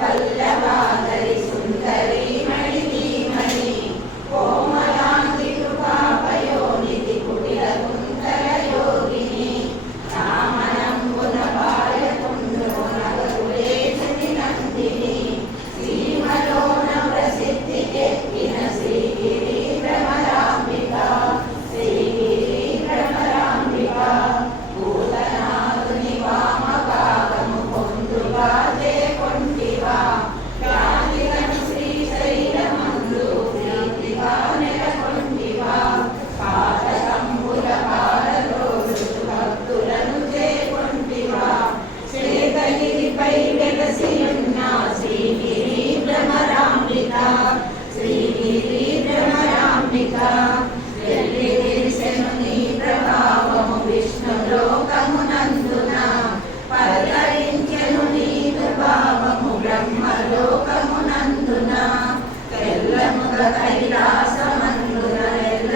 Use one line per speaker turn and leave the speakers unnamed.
கல்ல Bhagavad Gita.